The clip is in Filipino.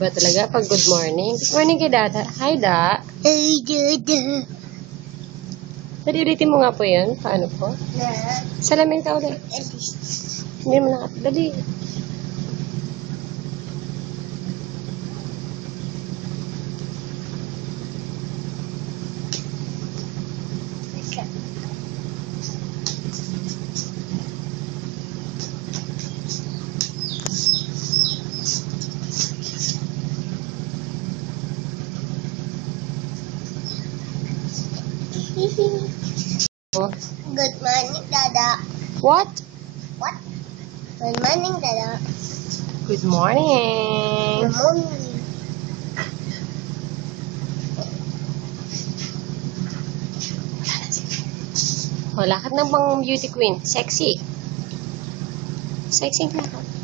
Iba talaga pag good morning. Good morning kay Dada. Hi, Da. Hey, Dada. Dali, ulitin mo nga po yun. Paano po? Salamin ka ulit. Hindi mo na. Dali. Good morning, Dada. What? What? Good morning, Dada. Good morning. Good morning. O, lakad ng pang beauty queen. Sexy. Sexy na.